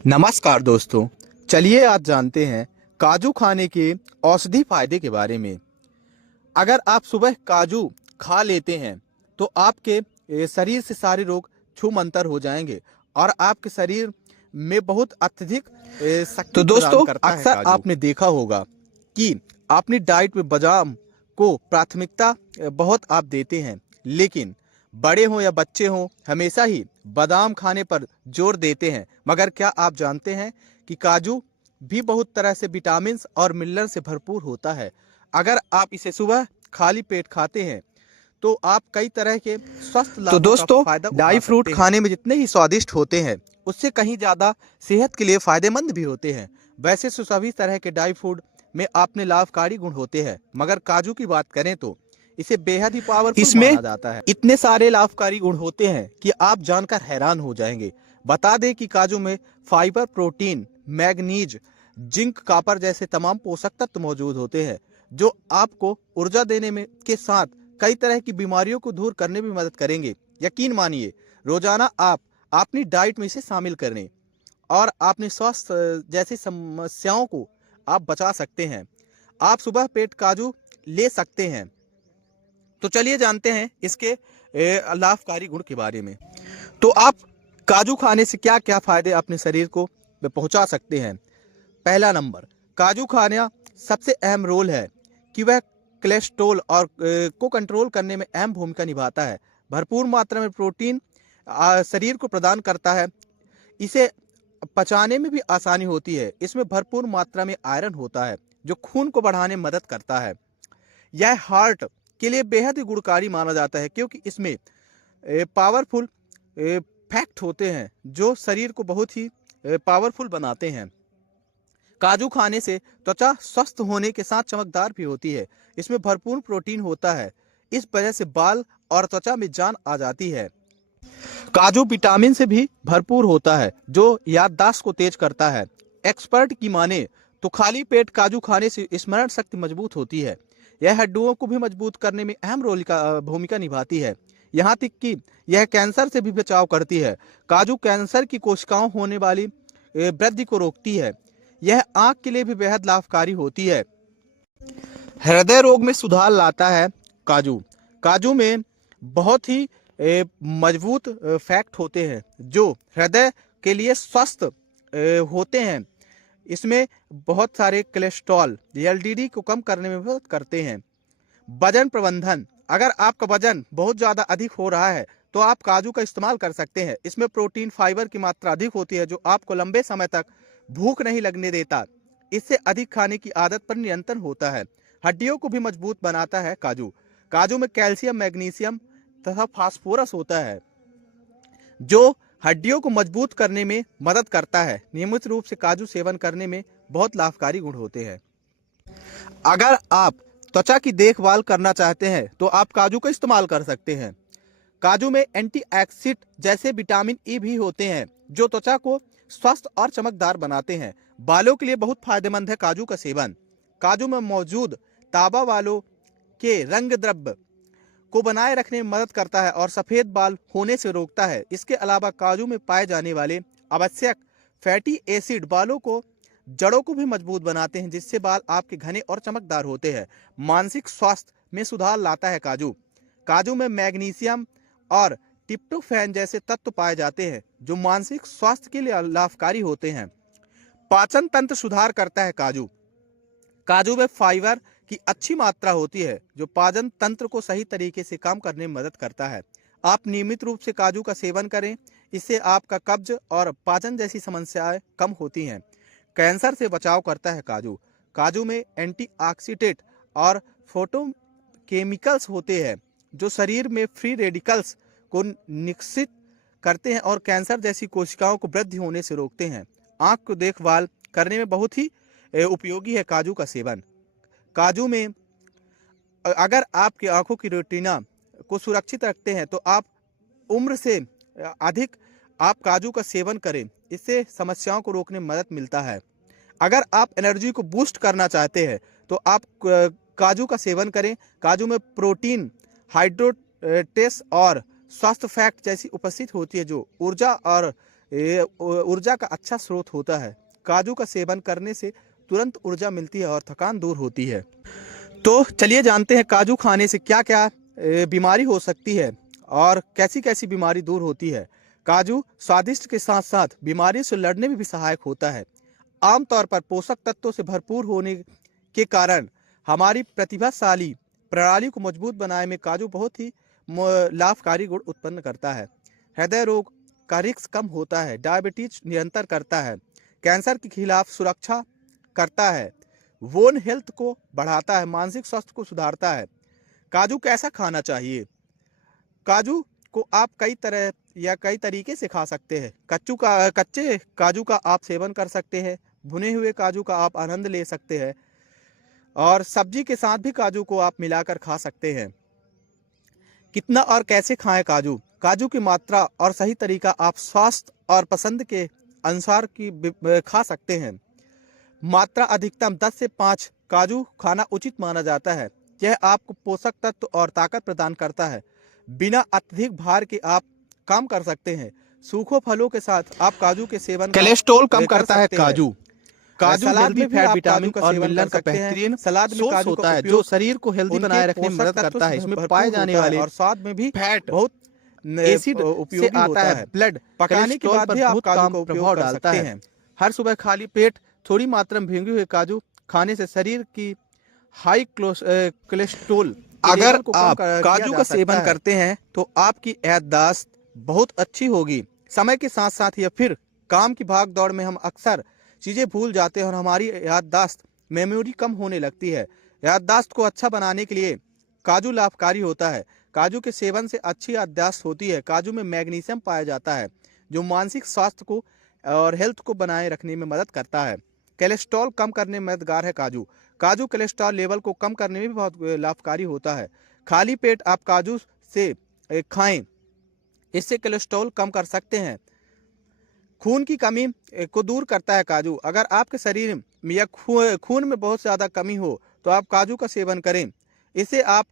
नमस्कार दोस्तों। चलिए आज जानते हैं काजू खाने के औषधि फायदे के बारे में। अगर आप सुबह काजू खा लेते हैं तो आपके शरीर से सारे रोग छूमंतर हो जाएंगे और आपके शरीर में बहुत अत्यधिक शक्ति प्रदान करता है। अक्सर आपने देखा होगा कि अपनी डाइट में बादाम को प्राथमिकता बहुत आप देते हैं, लेकिन बड़े हों या बच्चे हों हमेशा ही बादाम खाने पर जोर देते हैं। मगर क्या आप जानते हैं कि काजू भी बहुत तरह से विटामिन और मिनरल से भरपूर होता है। अगर आप इसे सुबह खाली पेट खाते हैं तो आप कई तरह के स्वस्थ लाभों का फायदा उठा सकते हैं। ड्राई फ्रूट खाने में जितने ही स्वादिष्ट होते हैं उससे कहीं ज़्यादा सेहत के लिए फायदेमंद भी होते हैं। वैसे तो सभी तरह के ड्राई फ्रूट में अपने लाभकारी गुण होते हैं, मगर काजू की बात करें तो इसे बेहद ही पावरफुल माना जाता है। इतने सारे लाभकारी गुण होते हैं कि आप जानकर हैरान हो जाएंगे। बता दें कि काजू में fibre, protein, manganese, zinc, copper जैसे तमाम पोषक तत्व मौजूद होते हैं जो आपको ऊर्जा देने में के साथ कई तरह की बीमारियों को दूर करने में मदद करेंगे। यकीन मानिए, रोजाना आप अपनी डाइट में इसे शामिल करें और अपने स्वास्थ्य जैसी समस्याओं को आप बचा सकते हैं। आप सुबह पेट काजू ले सकते हैं। तो चलिए जानते हैं इसके लाभकारी गुण के बारे में। तो आप काजू खाने से क्या क्या फायदे अपने शरीर को पहुंचा सकते हैं। पहला नंबर, काजू खाना सबसे अहम रोल है कि वह कोलेस्ट्रॉल और को कंट्रोल करने में अहम भूमिका निभाता है। भरपूर मात्रा में प्रोटीन शरीर को प्रदान करता है। इसे पचाने में भी आसानी होती है। इसमें भरपूर मात्रा में आयरन होता है जो खून को बढ़ाने में मदद करता है। यह हार्ट के लिए बेहद ही गुणकारी माना जाता है क्योंकि इसमें पावरफुल फैक्ट होते हैं जो शरीर को बहुत ही पावरफुल बनाते हैं। काजू खाने से त्वचा स्वस्थ होने के साथ चमकदार भी होती है। इसमें भरपूर प्रोटीन होता है, इस वजह से बाल और त्वचा में जान आ जाती है। काजू विटामिन से भी भरपूर होता है जो याददाश्त को तेज करता है। एक्सपर्ट की माने तो खाली पेट काजू खाने से स्मरण शक्ति मजबूत होती है। यह हड्डियों को भी मजबूत करने में अहम रोल का भूमिका निभाती है। यहाँ तक कि यह कैंसर से भी बचाव करती है। काजू कैंसर की कोशिकाओं होने वाली वृद्धि को रोकती है। यह आंख के लिए भी बेहद लाभकारी होती है। हृदय रोग में सुधार लाता है काजू। काजू में बहुत ही मजबूत फैक्ट होते हैं जो हृदय के लिए स्वस्थ होते हैं। इसमें बहुत सारे कोलेस्ट्रॉल, एलडीडी को कम करने में मदद करते हैं। वजन प्रबंधन, अगर आपका वजन बहुत ज़्यादा अधिक हो रहा है तो आप काजू का इस्तेमाल कर सकते हैं। इसमें प्रोटीन, फाइबर की मात्रा अधिक होती है जो आपको लंबे समय तक भूख नहीं लगने देता। इससे अधिक खाने की आदत पर नियंत्रण होता है। हड्डियों को भी मजबूत बनाता है काजू। काजू में कैल्शियम, मैग्नीशियम तथा फास्फोरस होता है जो हड्डियों को मजबूत करने में मदद करता है। नियमित रूप से काजू सेवन करने में बहुत लाभकारी गुण होते हैं। अगर आप त्वचा की देखभाल करना चाहते हैं तो आप काजू का इस्तेमाल कर सकते हैं। काजू में एंटीऑक्सीडेंट जैसे विटामिन ई भी होते हैं जो त्वचा को स्वस्थ और चमकदार बनाते हैं। बालों के लिए बहुत फायदेमंद है काजू का सेवन। काजू में मौजूद तांबा बालों के रंग द्रव्य को बनाए रखने में मदद करता है और सफेद बाल होने से रोकता है। इसके अलावा काजू में पाए जाने वाले आवश्यक फैटी एसिड बालों को जड़ों को भी मजबूत बनाते हैं जिससे बाल आपके घने और चमकदार होते हैं। मानसिक स्वास्थ्य में सुधार लाता है काजू। काजू में मैग्नीशियम और ट्रिप्टोफैन जैसे तत्व पाए जाते हैं जो मानसिक स्वास्थ्य के लिए लाभकारी होते हैं। पाचन तंत्र सुधार करता है काजू। काजू में फाइबर की अच्छी मात्रा होती है जो पाचन तंत्र को सही तरीके से काम करने में मदद करता है। आप नियमित रूप से काजू का सेवन करें, इससे आपका कब्ज और पाचन जैसी समस्याएं कम होती हैं। कैंसर से बचाव करता है काजू। काजू में एंटीऑक्सीडेंट और फोटोकेमिकल्स होते हैं जो शरीर में फ्री रेडिकल्स को निष्क्रिय करते हैं और कैंसर जैसी कोशिकाओं को वृद्धि होने से रोकते हैं। आंख को देखभाल करने में बहुत ही उपयोगी है काजू का सेवन। काजू में अगर आपकी आंखों की रेटिना को सुरक्षित रखते हैं तो आप उम्र से अधिक आप काजू का सेवन करें, इससे समस्याओं को रोकने में मदद मिलता है। अगर आप एनर्जी को बूस्ट करना चाहते हैं तो आप काजू का सेवन करें। काजू में प्रोटीन, हाइड्रोटेस और स्वास्थ्य फैक्ट जैसी उपस्थित होती है जो ऊर्जा और ऊर्जा का अच्छा स्रोत होता है। काजू का सेवन करने से तुरंत ऊर्जा मिलती है और थकान दूर होती है। तो चलिए जानते हैं काजू खाने से क्या क्या बीमारी हो सकती है और कैसी कैसी बीमारी दूर होती है। काजू स्वादिष्ट के साथ साथ बीमारी से लड़ने में भी सहायक होता है। आमतौर पर पोषक तत्वों से भरपूर होने के कारण हमारी प्रतिभाशाली प्रणाली को मजबूत बनाने में काजू बहुत ही लाभकारी गुण उत्पन्न करता है। हृदय रोग का रिस्क कम होता है, डायबिटीज नियंत्रण करता है, कैंसर के खिलाफ सुरक्षा करता है, बोन हेल्थ को बढ़ाता है, मानसिक स्वास्थ्य को सुधारता है। काजू कैसा खाना चाहिए? काजू को आप कई तरह या कई तरीके से खा सकते हैं। कच्चे काजू का आप सेवन कर सकते हैं, भुने हुए काजू का आप आनंद ले सकते हैं और सब्जी के साथ भी काजू को आप मिलाकर खा सकते हैं। कितना और कैसे खाएं काजू? काजू की मात्रा और सही तरीका आप स्वास्थ्य और पसंद के अनुसार की खा सकते हैं। मात्रा अधिकतम 10 से 5 काजू खाना उचित माना जाता है। यह आपको पोषक तत्व और ताकत प्रदान करता है। बिना अत्यधिक भार के आप काम कर सकते हैं। सूखे फलों के साथ आप काजू के सेवन कोलेस्ट्रॉल कम कर करता है सकते हैं। काजू। काजू सलाद हेल्दी में भी फैट, आप विटामिन काजू का और सेवन मिनरल कर का सकते हैं। बेहतरीन सलाद में सोर्स काजू का होता है, जो उपयोग शरीर को हेल्दी उनके बनाए रखने में पोषक मदद तत्वों करता है। से इसमें भरपूर पाए जाने होता है वाले और स्वाद में भी फैट बहुत एसिड से उपयोगी आता होता है। है। ब्लड पकाने के कोलेस्ट्रॉल बाद पर भी आप बहुत काजू कम का उपयोग प्रभाव कर डालता सकते है। हैं। हर सुबह खाली पेट थोड़ी मात्रा में भीगे हुए काजू खाने से शरीर की हाई कोलेस्ट्रॉल के अगर लेवल को कम आप किया काजू जा का सकता सेवन है। करते हैं तो आपकी याददाश्त बहुत अच्छी होगी। समय के साथ साथ या फिर काम की भाग दौड़ में हम अक्सर चीज़ें भूल जाते हैं और हमारी याददाश्त मेमोरी कम होने लगती है। याददाश्त को अच्छा बनाने के लिए काजू लाभकारी होता है। काजू के सेवन से अच्छी याददाश्त होती है। काजू में मैग्नीशियम पाया जाता है जो मानसिक स्वास्थ्य को और हेल्थ को बनाए रखने में मदद करता है। कोलेस्ट्रॉल कम करने में मददगार है काजू। काजू कोलेस्ट्रॉल लेवल को कम करने में भी बहुत लाभकारी होता है। खाली पेट आप काजू से खाएं, इससे कोलेस्ट्रॉल कम कर सकते हैं। खून की कमी को दूर करता है काजू। अगर आपके शरीर में या खून में बहुत ज़्यादा कमी हो तो आप काजू का सेवन करें। इससे आप